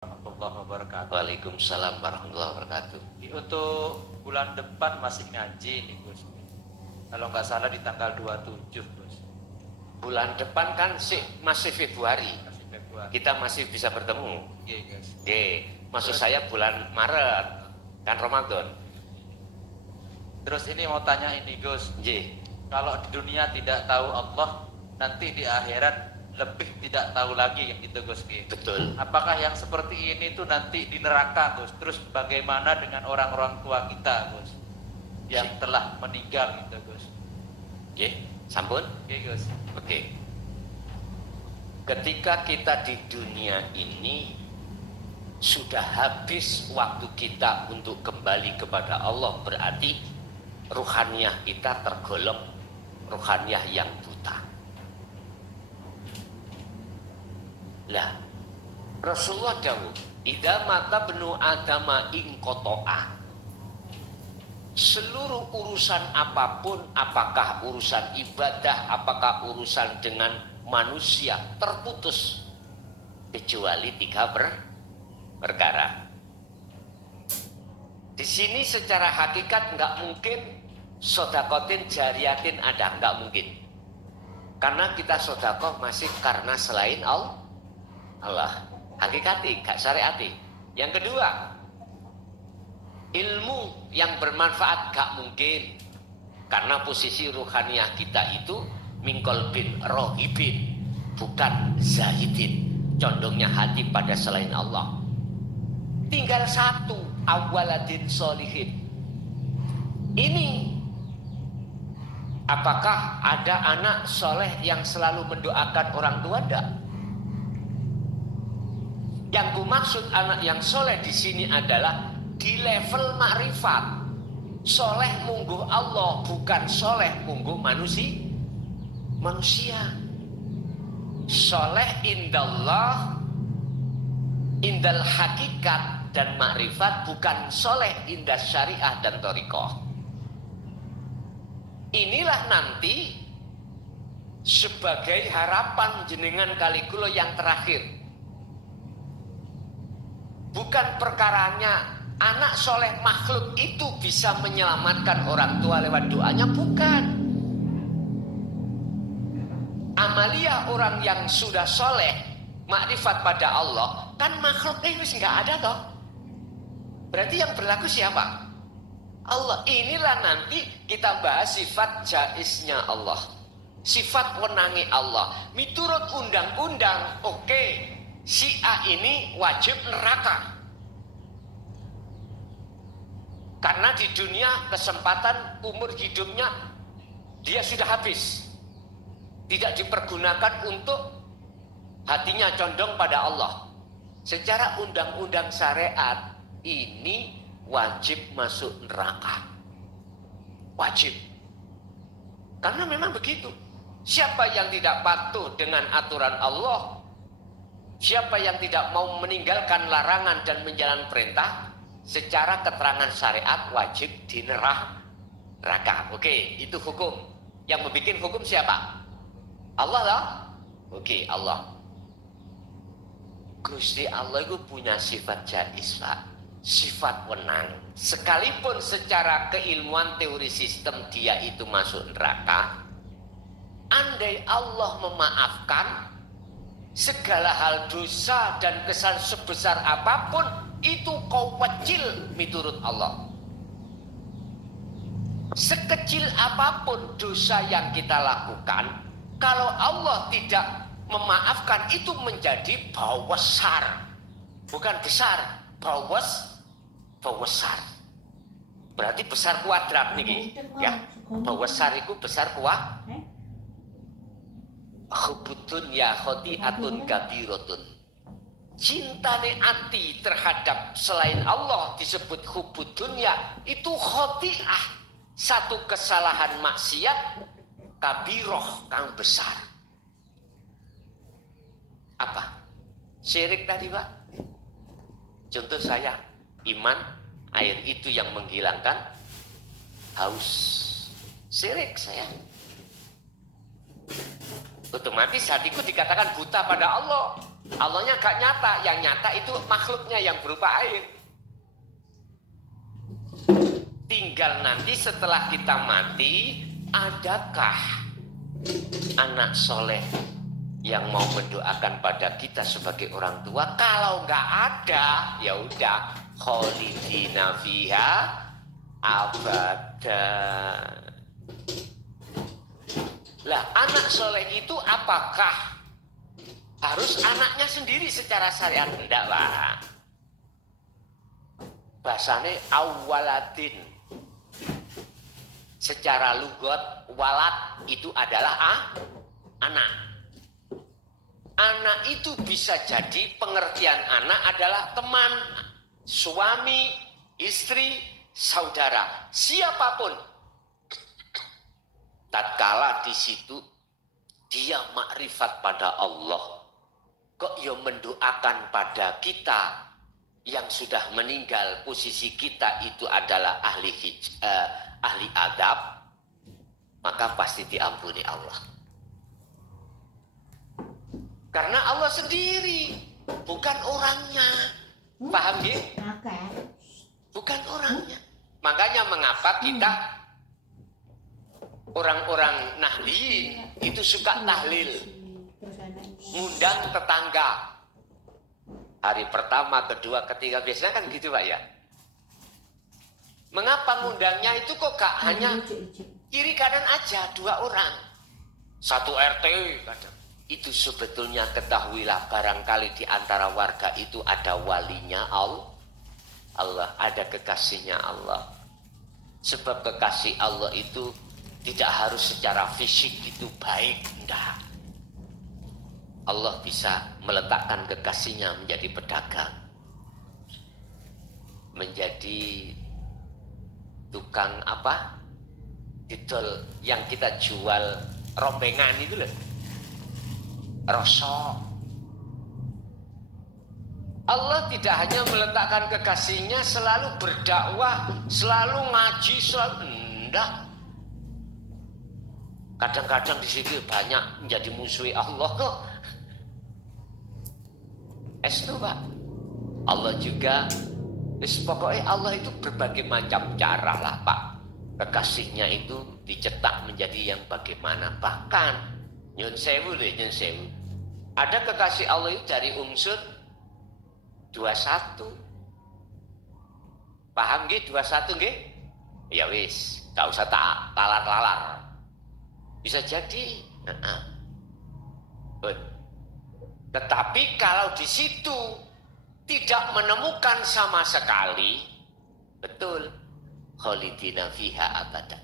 Warahmatullahi wabarakatuh. Waalaikumsalam warahmatullahi wabarakatuh. Untuk bulan depan masih ngaji nih Gus. Kalau nggak salah di tanggal 27 Gus. Bulan depan kan masih Februari. Masih Februari. Kita masih bisa bertemu. Iya Gus. Maksud saya bulan Maret kan Ramadan. Terus ini mau tanya ini Gus. Kalau di dunia tidak tahu Allah, nanti di akhirat lebih tidak tahu lagi yang itu Gus. Betul. Apakah yang seperti ini tuh nanti di neraka Gus? Terus bagaimana dengan orang-orang tua kita Gus yang telah meninggal gitu Gus? Sampun? Gus. Ketika kita di dunia ini sudah habis waktu kita untuk kembali kepada Allah, berarti ruhaniyah kita tergolong ruhaniyah yang buta. Lah, Rasulullah dawuh, "Idza mata benu adama ing kotoa." Seluruh urusan apapun, apakah urusan ibadah, apakah urusan dengan manusia, terputus kecuali 3 perkara. Di sini secara hakikat nggak mungkin sodakotin jariatin ada, nggak mungkin. Karena kita sodakoh masih karena selain Allah. Hakikati, gak syariati. Yang kedua, ilmu yang bermanfaat gak mungkin. Karena posisi ruhaniyah kita itu mingkol bin rohibin, bukan zahidin, condongnya hati pada selain Allah. Tinggal satu, awaladin solihin. Ini, apakah ada anak soleh yang selalu mendoakan orang tua? Tidak. Yang kumaksud anak yang soleh di sini adalah di level makrifat. Soleh mungguh Allah, bukan soleh mungguh manusia. Soleh indallah, indal hakikat dan makrifat, bukan soleh indah syariah dan thariqah. Inilah nanti sebagai harapan jenengan kali kula yang terakhir. Bukan perkaranya anak soleh makhluk itu bisa menyelamatkan orang tua lewat doanya, bukan. Amalia orang yang sudah soleh makrifat pada Allah, kan makhluknya wis nggak ada toh. Berarti yang berlaku siapa? Allah. Inilah nanti kita bahas sifat jaisnya Allah, sifat wenangi Allah. Miturut undang-undang, si A ini wajib neraka. Karena di dunia kesempatan umur hidupnya dia sudah habis. Tidak dipergunakan untuk hatinya condong pada Allah. Secara undang-undang syariat ini wajib masuk neraka. Wajib. Karena memang begitu. Siapa yang tidak patuh dengan aturan Allah, siapa yang tidak mau meninggalkan larangan dan menjalankan perintah, secara keterangan syariat wajib di neraka. Itu hukum. Yang membuat hukum siapa? Allah lah. Allah. Gusti Allah itu punya sifat jais, Pak. Sifat wenang. Sekalipun secara keilmuan teori sistem dia itu masuk neraka, andai Allah memaafkan segala hal dosa dan kesalahan sebesar apapun, itu kau kecil miturut Allah. Sekecil apapun dosa yang kita lakukan, kalau Allah tidak memaafkan, itu menjadi bau besar. Bukan besar, bau besar. Berarti besar kuadrat nih, ya. Bau besar itu besar kuat. Hubutun ya khoti'atun kabirotun. Cintane ati terhadap selain Allah disebut hubud dunya, itu khoti'ah, satu kesalahan maksiat kabiroh kang besar. Apa? Syirik tadi, Pak. Contoh saya, iman, air itu yang menghilangkan haus. Syirik saya. Otomatis hatiku dikatakan buta pada Allah. Allahnya gak nyata, yang nyata itu makhluknya yang berupa air. Tinggal nanti setelah kita mati, adakah anak soleh yang mau mendoakan pada kita sebagai orang tua? Kalau nggak ada, ya udah, kholidina fiha abada. Lah, anak soleh itu apakah harus anaknya sendiri secara syariat? Enggak lah. Bahasanya awaladin. Secara lugat, walad itu adalah anak. Anak itu bisa jadi pengertian anak adalah teman, suami, istri, saudara, siapapun. Tatkala di situ dia makrifat pada Allah, kok ya mendoakan pada kita yang sudah meninggal, posisi kita itu adalah ahli adab, maka pasti diampuni Allah. Karena Allah sendiri, bukan orangnya. Paham ya? Bukan orangnya. Makanya mengapa kita orang-orang nahliyin itu suka tahlil, ngundang tetangga. Hari pertama, kedua, ketiga, biasanya kan gitu Pak ya. Mengapa ngundangnya itu kok gak hanya kiri kanan aja, 2 orang. 1 RT kadang. Itu sebetulnya ketahuilah barangkali di antara warga itu ada walinya Allah, ada kekasihnya Allah. Sebab kekasih Allah itu tidak harus secara fisik itu baik, enggak. Allah bisa meletakkan kekasihnya menjadi pedagang, menjadi tukang apa? Didol yang kita jual rombengan itu loh. Rosok. Allah tidak hanya meletakkan kekasihnya selalu berdakwah, selalu ngaji, selalu enggak. Kadang-kadang di sini banyak menjadi musuhi Allah kok. Itu Pak. Allah juga, pokoknya Allah itu berbagai macam cara lah Pak. Kekasihnya itu dicetak menjadi yang bagaimana. Bahkan nyun sewu. Ada kekasih Allah itu dari unsur 21. Paham nggih 21 nggih? Ya wis, gak usah tak lalar-lalar. Bisa jadi. Tetapi kalau di situ tidak menemukan sama sekali, betul, kholidina fiha abada.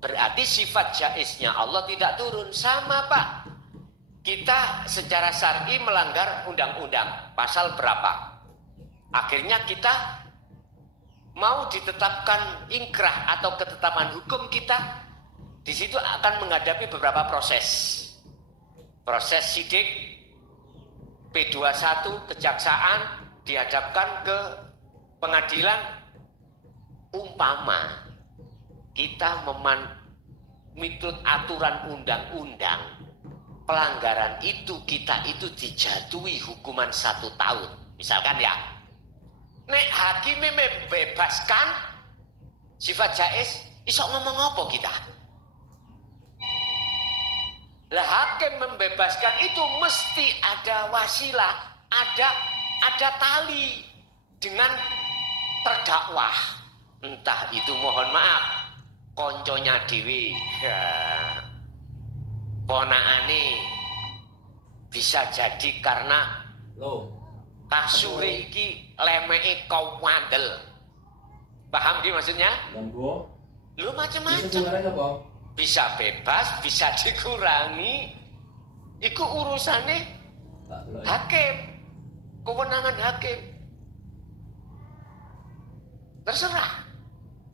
Berarti sifat jaiznya Allah tidak turun. Sama Pak. Kita secara syar'i melanggar undang-undang. Pasal berapa? Akhirnya kita mau ditetapkan ingkrah atau ketetapan hukum kita. Di situ akan menghadapi beberapa proses. Proses sidik, P21, kejaksaan, dihadapkan ke pengadilan. Umpama kita menurut aturan undang-undang, pelanggaran itu kita itu dijatuhi hukuman 1 tahun. Misalkan ya, nek hakim membebaskan sifat jaiz, iso ngomong apa kita? Lah hakim membebaskan itu mesti ada wasilah, ada tali dengan terdakwah. Entah itu mohon maaf konconya dewi, ponakane, bisa jadi karena kasure iki lemeke kau wandel. Paham ki maksudnya? Lu macam-macam. Bisa bebas, bisa dikurangi. Iku urusane hakim, kewenangan hakim. Terserah.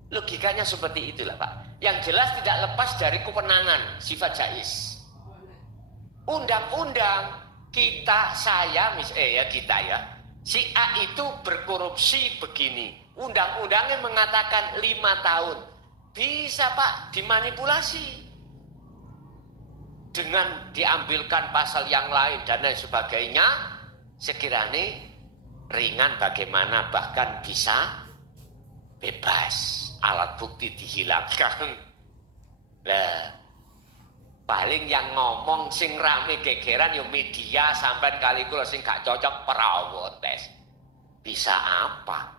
Logikanya seperti itulah Pak. Yang jelas tidak lepas dari kewenangan sifat jaiz. Undang-undang kita, kita ya. Si A itu berkorupsi begini. Undang-undangnya mengatakan 5 tahun. Bisa Pak dimanipulasi. dengan diambilkan pasal yang lain dan lain sebagainya, sekiranya ringan bagaimana bahkan bisa bebas, alat bukti dihilangkan. Lah, paling yang ngomong sing rame gegeran yo media sampai kali kula sing gak cocok protes. Bisa apa?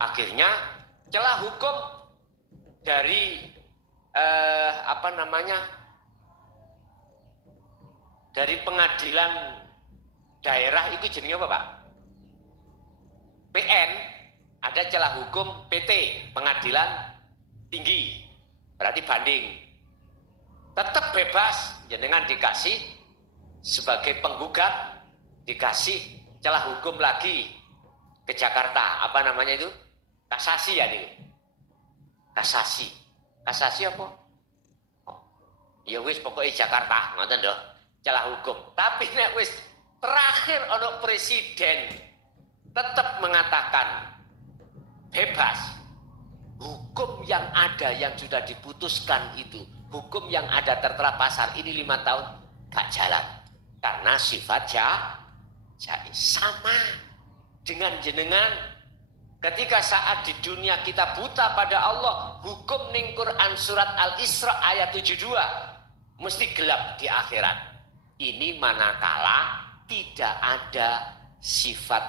Akhirnya celah hukum dari dari pengadilan daerah itu jenenge apa, Pak? PN, ada celah hukum PT, pengadilan tinggi, berarti banding. Tetap bebas, jenengan dikasih sebagai penggugat, dikasih celah hukum lagi ke Jakarta, apa namanya itu? Kasasi ya nih. Kasasi. Kasasi apa? Oh, ya wis pokoknya Jakarta, ngoten doh. Celah hukum. Tapi nek wis terakhir ono presiden tetap mengatakan bebas. Hukum yang ada yang sudah diputuskan itu, hukum yang ada tertera pasal ini 5 tahun gak jalan karena sifat jais. Sama dengan jenengan ketika saat di dunia kita buta pada Allah, hukum ning Quran surat Al-Isra ayat 72 mesti gelap di akhirat. Ini manakala tidak ada sifat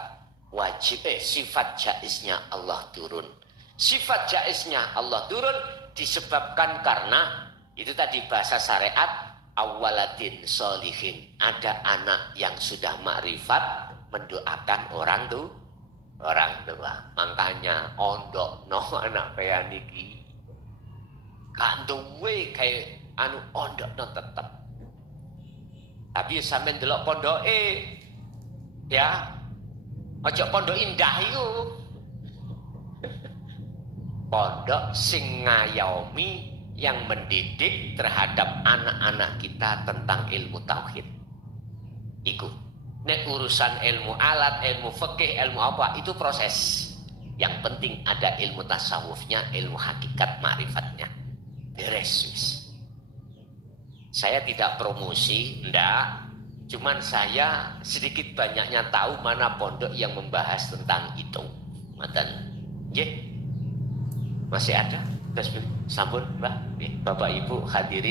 wajib, sifat jaiznya Allah turun. Sifat jaiznya Allah turun disebabkan karena itu tadi bahasa syariat awaladin solihin. Ada anak yang sudah makrifat mendoakan orang tua. Makanya ondok no anak kaya niki gak duwe kayak anu ondok no tetep. Tapi sampean delok pondoke ya, ojo pondok indah iku. Pondok sing ngayomi yang mendidik terhadap anak-anak kita tentang ilmu tauhid. Iku. Nek urusan ilmu alat, ilmu fikih, ilmu apa itu proses. Yang penting ada ilmu tasawufnya, ilmu hakikat ma'rifatnya. Beres wis. Saya tidak promosi, ndak. Cuman saya sedikit banyaknya tahu mana pondok yang membahas tentang itu. Ngoten. Nggih. Masih ada? Terus sambut, Mbah. Bapak Ibu hadirin.